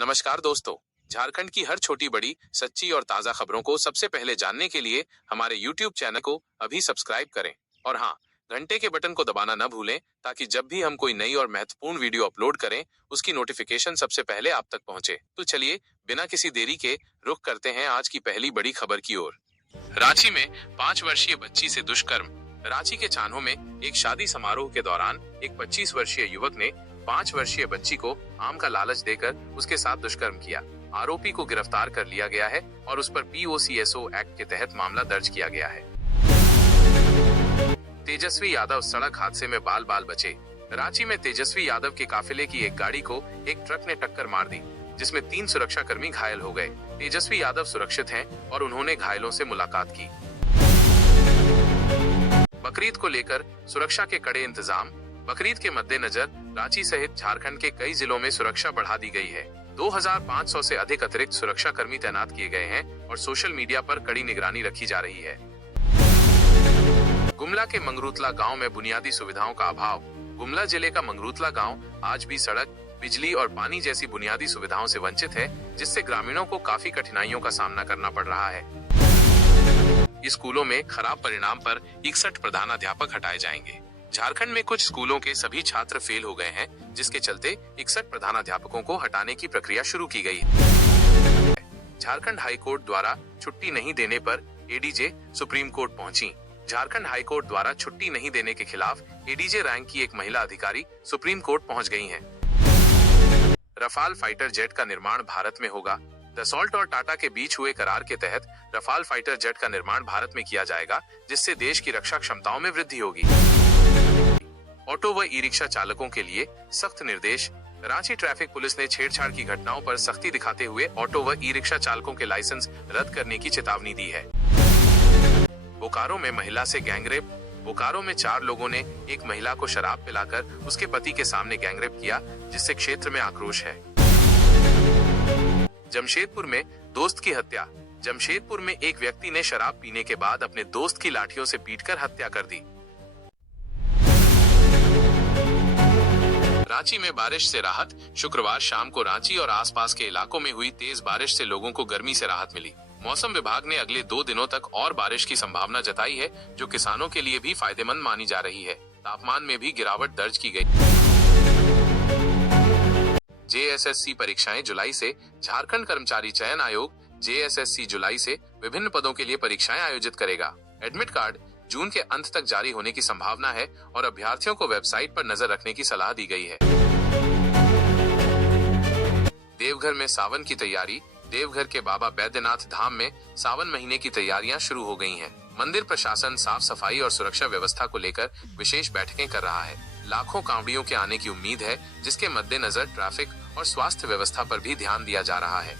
नमस्कार दोस्तों। झारखंड की हर छोटी बड़ी सच्ची और ताजा खबरों को सबसे पहले जानने के लिए हमारे YouTube चैनल को अभी सब्सक्राइब करें और हाँ, घंटे के बटन को दबाना न भूलें ताकि जब भी हम कोई नई और महत्वपूर्ण वीडियो अपलोड करें उसकी नोटिफिकेशन सबसे पहले आप तक पहुंचे। तो चलिए बिना किसी देरी के रुख करते हैं आज की पहली बड़ी खबर की ओर। रांची में 5 वर्षीय बच्ची से दुष्कर्म। रांची के चान्हो में एक शादी समारोह के दौरान एक 25 वर्षीय युवक ने 5 वर्षीय बच्ची को आम का लालच देकर उसके साथ दुष्कर्म किया। आरोपी को गिरफ्तार कर लिया गया है और उस पर POCSO एक्ट के तहत मामला दर्ज किया गया है। तेजस्वी यादव सड़क हादसे में बाल बाल बचे। रांची में तेजस्वी यादव के काफिले की एक गाड़ी को एक ट्रक ने टक्कर मार दी, जिसमें 3 सुरक्षाकर्मी घायल हो गए। तेजस्वी यादव सुरक्षित हैं और उन्होंने घायलों से मुलाकात की। बकरीद को लेकर सुरक्षा के कड़े इंतजाम। बकरीद के मद्देनजर रांची सहित झारखंड के कई जिलों में सुरक्षा बढ़ा दी गई है। 2500 से अधिक अतिरिक्त सुरक्षा कर्मी तैनात किए गए हैं और सोशल मीडिया पर कड़ी निगरानी रखी जा रही है। गुमला के मंगरूतला गांव में बुनियादी सुविधाओं का अभाव। गुमला जिले का मंगरूतला गांव आज भी सड़क, बिजली और पानी जैसी बुनियादी सुविधाओं से वंचित है, जिससे ग्रामीणों को काफी कठिनाइयों का सामना करना पड़ रहा है। स्कूलों में खराब परिणाम पर 61 प्रधानाध्यापक हटाए जाएंगे। झारखंड में कुछ स्कूलों के सभी छात्र फेल हो गए हैं, जिसके चलते 61 प्रधानाध्यापकों को हटाने की प्रक्रिया शुरू की गई है। झारखंड हाईकोर्ट द्वारा छुट्टी नहीं देने पर ADJ सुप्रीम कोर्ट पहुंची। झारखंड हाईकोर्ट द्वारा छुट्टी नहीं देने के खिलाफ ADJ रैंक की एक महिला अधिकारी सुप्रीम कोर्ट पहुंच गई हैं। रफाल फाइटर जेट का निर्माण भारत में होगा। दसॉल्ट और टाटा के बीच हुए करार के तहत रफाल फाइटर जेट का निर्माण भारत में किया जाएगा, जिससे देश की रक्षा क्षमताओं में वृद्धि होगी। ऑटो व ई-रिक्शा चालकों के लिए सख्त निर्देश। रांची ट्रैफिक पुलिस ने छेड़छाड़ की घटनाओं पर सख्ती दिखाते हुए ऑटो व ई-रिक्शा चालकों के लाइसेंस रद्द करने की चेतावनी दी है। बोकारो में महिला से गैंगरेप। बोकारो में 4 लोगों ने एक महिला को शराब पिलाकर उसके पति के सामने गैंगरेप किया, जिससे क्षेत्र में आक्रोश है। जमशेदपुर में दोस्त की हत्या। जमशेदपुर में एक व्यक्ति ने शराब पीने के बाद अपने दोस्त की लाठियों से पीटकर हत्या कर दी। रांची में बारिश से राहत। शुक्रवार शाम को रांची और आसपास के इलाकों में हुई तेज बारिश से लोगों को गर्मी से राहत मिली। मौसम विभाग ने अगले 2 दिनों तक और बारिश की संभावना जताई है, जो किसानों के लिए भी फायदेमंद मानी जा रही है। तापमान में भी गिरावट दर्ज की गई। JSSC परीक्षाएं जुलाई से। झारखंड कर्मचारी चयन आयोग JSSC जुलाई से विभिन्न पदों के लिए परीक्षाएं आयोजित करेगा। एडमिट कार्ड जून के अंत तक जारी होने की संभावना है और अभ्यर्थियों को वेबसाइट पर नजर रखने की सलाह दी गई है। देवघर में सावन की तैयारी। देवघर के बाबा बैद्यनाथ धाम में सावन महीने की तैयारियां शुरू हो गई हैं। मंदिर प्रशासन साफ सफाई और सुरक्षा व्यवस्था को लेकर विशेष बैठकें कर रहा है। लाखों कांवड़ियों के आने की उम्मीद है, जिसके मद्देनजर ट्रैफिक और स्वास्थ्य व्यवस्था पर भी ध्यान दिया जा रहा है।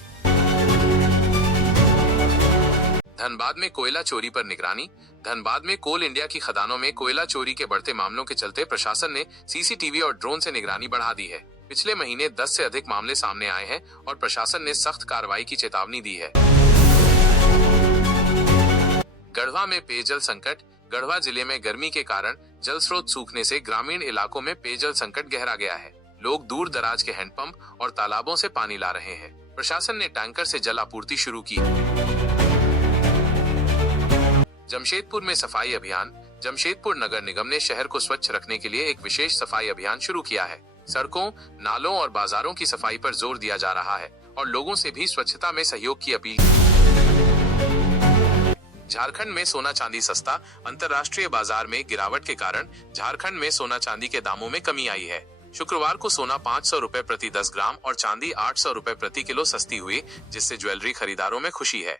धनबाद में कोयला चोरी पर निगरानी। धनबाद में कोल इंडिया की खदानों में कोयला चोरी के बढ़ते मामलों के चलते प्रशासन ने CCTV और ड्रोन से निगरानी बढ़ा दी है। पिछले महीने 10 से अधिक मामले सामने आए हैं और प्रशासन ने सख्त कार्रवाई की चेतावनी दी है। गढ़वा में पेयजल संकट। गढ़वा जिले में गर्मी के कारण जल स्रोत सूखने से ग्रामीण इलाकों में पेयजल संकट गहरा गया है। लोग दूर दराज के हैंडपंप और तालाबों से पानी ला रहे हैं। प्रशासन ने टैंकर से जल आपूर्ति शुरू की। जमशेदपुर में सफाई अभियान। जमशेदपुर नगर निगम ने शहर को स्वच्छ रखने के लिए एक विशेष सफाई अभियान शुरू किया है। सड़कों, नालों और बाजारों की सफाई पर जोर दिया जा रहा है और लोगों से भी स्वच्छता में सहयोग की अपील। झारखंड में सोना चांदी सस्ता। अंतर्राष्ट्रीय बाजार में गिरावट के कारण झारखंड में सोना चांदी के दामों में कमी आई है। शुक्रवार को सोना 500 रुपए प्रति 10 ग्राम और चांदी 800 रुपए प्रति किलो सस्ती हुई, जिससे ज्वेलरी खरीदारों में खुशी है।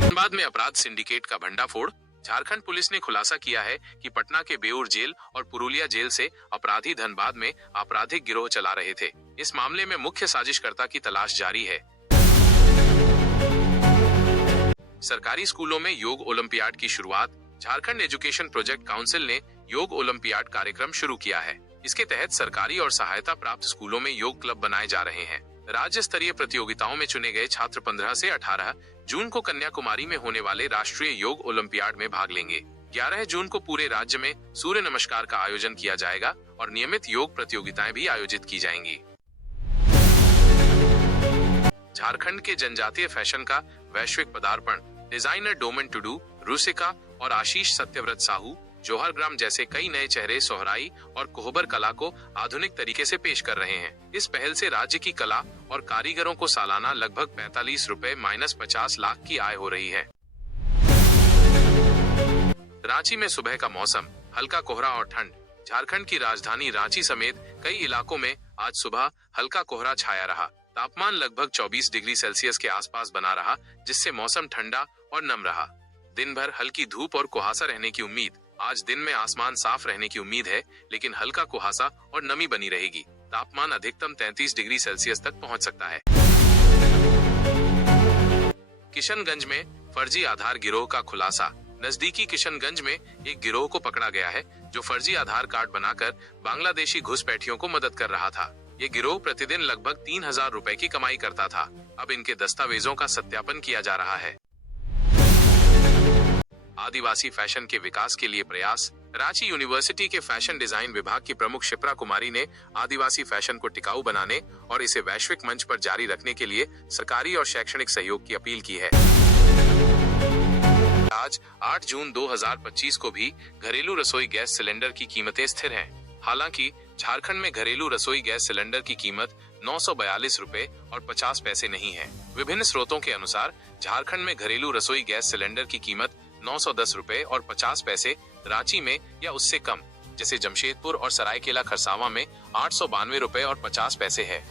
धनबाद में अपराध सिंडिकेट का भंडाफोड़। झारखंड पुलिस ने खुलासा किया है कि पटना के बेऊर जेल और पुरुलिया जेल से अपराधी धनबाद में आपराधिक गिरोह चला रहे थे। इस मामले में मुख्य साजिशकर्ता की तलाश जारी है। सरकारी स्कूलों में योग ओलंपियाड की शुरुआत। झारखंड एजुकेशन प्रोजेक्ट काउंसिल ने योग ओलंपियाड कार्यक्रम शुरू किया है। इसके तहत सरकारी और सहायता प्राप्त स्कूलों में योग क्लब बनाए जा रहे हैं। राज्य स्तरीय प्रतियोगिताओं में चुने गए छात्र 15 से 18 जून को कन्याकुमारी में होने वाले राष्ट्रीय योग ओलंपियाड में भाग लेंगे। 11 जून को पूरे राज्य में सूर्य नमस्कार का आयोजन किया जाएगा और नियमित योग प्रतियोगिताएं भी आयोजित की जाएंगी। झारखंड के जनजातीय फैशन का वैश्विक पदार्पण। डिजाइनर डोमन टुडू, रुसिका और आशीष सत्यव्रत साहू जौहर ग्राम जैसे कई नए चेहरे सोहराई और कोहबर कला को आधुनिक तरीके से पेश कर रहे हैं। इस पहल से राज्य की कला और कारीगरों को सालाना लगभग 45 रुपए -50 लाख की आय हो रही है। रांची में सुबह का मौसम, हल्का कोहरा और ठंड। झारखंड की राजधानी रांची समेत कई इलाकों में आज सुबह हल्का कोहरा छाया रहा। तापमान लगभग 24 डिग्री सेल्सियस के आसपास बना रहा, जिससे मौसम ठंडा और नम रहा। दिन भर हल्की धूप और कुहासा रहने की उम्मीद। आज दिन में आसमान साफ रहने की उम्मीद है, लेकिन हल्का कुहासा और नमी बनी रहेगी। तापमान अधिकतम 33 डिग्री सेल्सियस तक पहुंच सकता है। किशनगंज में फर्जी आधार गिरोह का खुलासा। नजदीकी किशनगंज में एक गिरोह को पकड़ा गया है जो फर्जी आधार कार्ड बनाकर बांग्लादेशी घुसपैठियों को मदद कर रहा था। ये गिरोह प्रतिदिन लगभग 3000 रुपए की कमाई करता था। अब इनके दस्तावेजों का सत्यापन किया जा रहा है। आदिवासी फैशन के विकास के लिए प्रयास। रांची यूनिवर्सिटी के फैशन डिजाइन विभाग की प्रमुख शिप्रा कुमारी ने आदिवासी फैशन को टिकाऊ बनाने और इसे वैश्विक मंच पर जारी रखने के लिए सरकारी और शैक्षणिक सहयोग की अपील की है। आज 8 जून 2025 को भी घरेलू रसोई गैस सिलेंडर की कीमतें स्थिर हैं। हालांकि झारखंड में घरेलू रसोई गैस सिलेंडर की कीमत 942 रुपए और 50 पैसे नहीं है। विभिन्न स्रोतों के अनुसार झारखंड में घरेलू रसोई गैस सिलेंडर की कीमत 910 रुपए और 50 पैसे, रांची में या उससे कम जैसे जमशेदपुर और सरायकेला खरसावां में 892 रुपए और 50 पैसे है।